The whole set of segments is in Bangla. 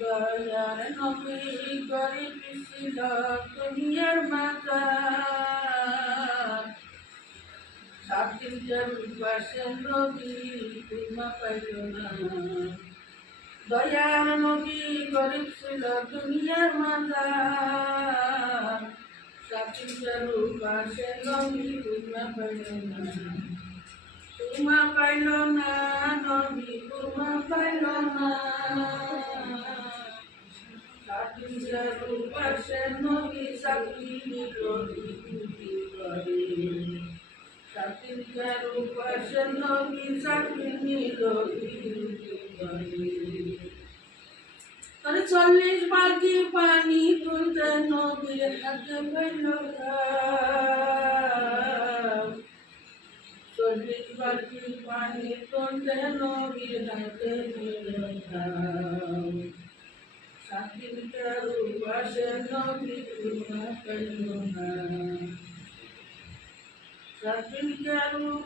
দয়ার নবী গরিব ছিল দুনিয়ার মাজার সাতির পাশে নবী তুমা পাইল না দয়ার নবী গরিব ছিল দুনিয়ার মাজার সাতির পাশে নবী তুমা পাইল না তুমা পাইল না নবী তুমা পাইল না পাশে নবী চাকরি নিল পাশে নবী চাকরি নিল 40 বালতি পানি তুলতে নবীর হাতে পাইল 40 বালতি পানি তুলতে নবীর হাতে পাইল সাতির পাশে নবী তুমা পাইল না সাতির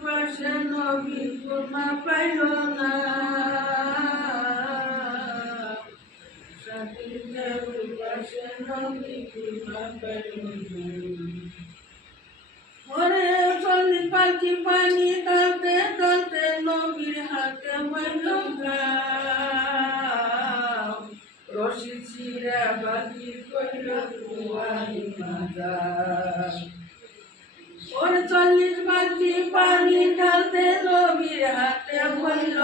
পাশে নবী তুমা পাইল না সাতির পাশে নবী তুমা পাইল না ওরে 40 বালতি পানি ঢালতে ঢালতে নবীর হাতে পাইল রশি ছিঁড়া বাকি কইল কুয়ারি মাজার ওরে 40 বালতি পানি ঢালতে নবীর হাতে হইল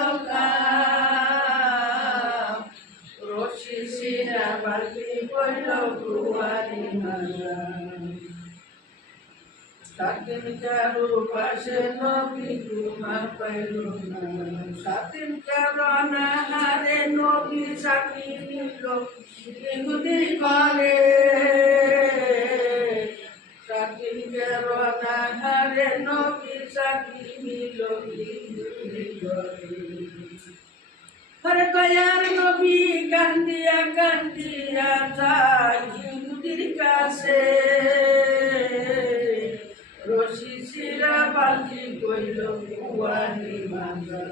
রশি ছিঁড়া বাকি কইল কুয়ারি মাজার সাতির পাশে নবী তুমা পাইল না সাতির কারণে হারে নবী চাকরি নিল ইহুদির ঘরে সাতির কারণে হারে নবী চাকরি নিল ইহুদির ঘরে হরে দয়ার নবী কান্দিয়া কান্দিয়া যায় ইহুদির কাছে রশি ছিঁড়া বালতি কইল কুয়ারি মাজার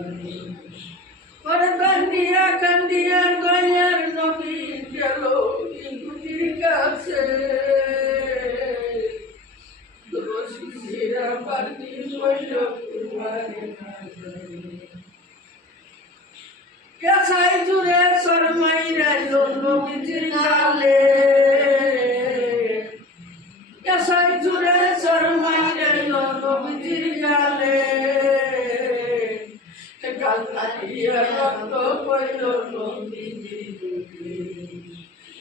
ওরে কান্দিয়া কান্দিয়া দয়ার নবী গেল ইহুদির কাছে রশি ছিঁড়া বালতি কইল কুয়ারি মাজার কেসাই জুড়ে শরমাইরা নবীজির গালে কেসাই জুড়ে শরমাইরা নবীজির গালে গাল কাটিয়া রক্ত পড়ল নবীজির বুকে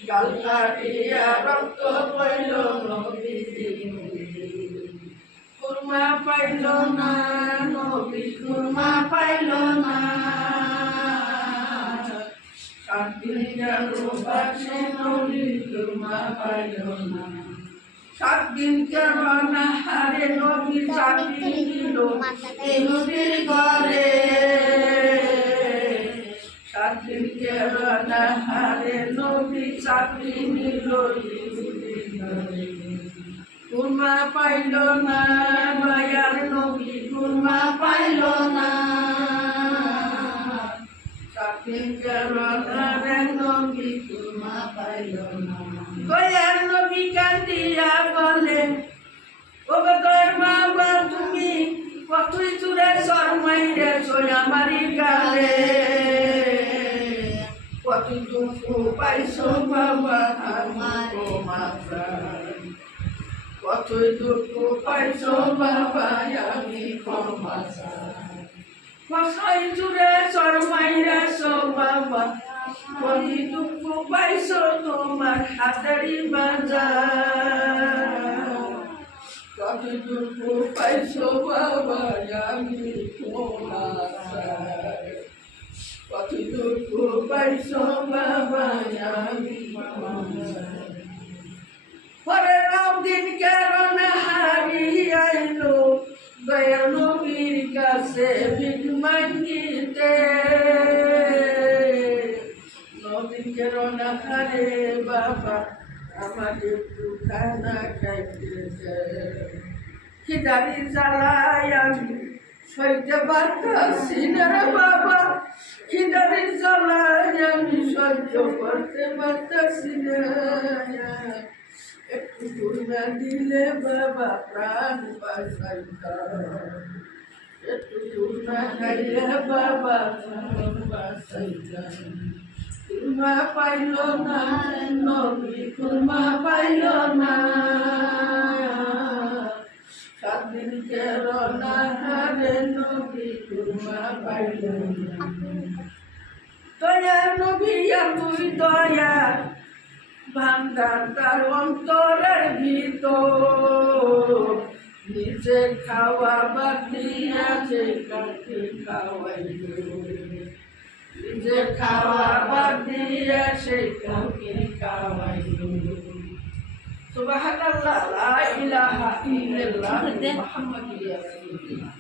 গাল কাটিয়া রক্ত পড়ল নবীজির বুকে খুরমা পাইল না নবী খুরমা পাইল না পাশে নবী তুমা পাইল না 7 দিন কেননা হারে নবী চাকরি নিল ইহুদির ঘরে 7 দিন কেননা হারে নবী চাকরি নিল ইহুদির ঘরে তুমা পাইল না দয়ার নবী তুমা পাইল না দয়ার নবী কান্দিয়া বলে ওগো দয়ার বাবা তুমি কতই চুরে শরমাইরে সোনামারি গালে কত দুঃখ পাইছো বাবা আমার মাথায় কতই দুঃখ পাইছো বাবা আমি ক্ষমা চাই কসাই জুড়ে শরমাইরা সো বাবা কতি দুঃখ পাইছো তোমার হাতেরই বাজার কত দুঃখ পাইছো বাবা আমি তোমার চাই কত দুঃখ পাইছো বাবা আমি পরে দিন কেন হারিয়াইলো দয়ার নবীর কাছে ভিক মাগিতে নবীর কেন হারে বাবা আমাদের একটু খানা খাইতে খিদারির জ্বালায় আমি সইতে পারতাছি না রে বাবা খিদারির জ্বালায় আমি সইতে সহ্য করতে পারতেছি না, একটু করুণা দিলে বাবা প্রাণ বাঁচাইতা, একটু করুণা খাইলে বাবা প্রাণ বাঁচাইতা। কুরমা পাইল না নবী, কুরমা পাইল না, 7 দিন কেরোনা হারে নবী কুরমা পাইল না। দয়া নবী তুই দয়া ভান্ডার তার অন্তরের ভিতর, নিজে খাওয়া বাকি আছে কাকে খাওয়াইল, নিজে খাওয়া বাকি আছে কাকে খাওয়াইল। সুবহানাল্লাহ, লা ইলাহা ইল্লাল্লাহ, মুহাম্মাদুর রাসূলুল্লাহ।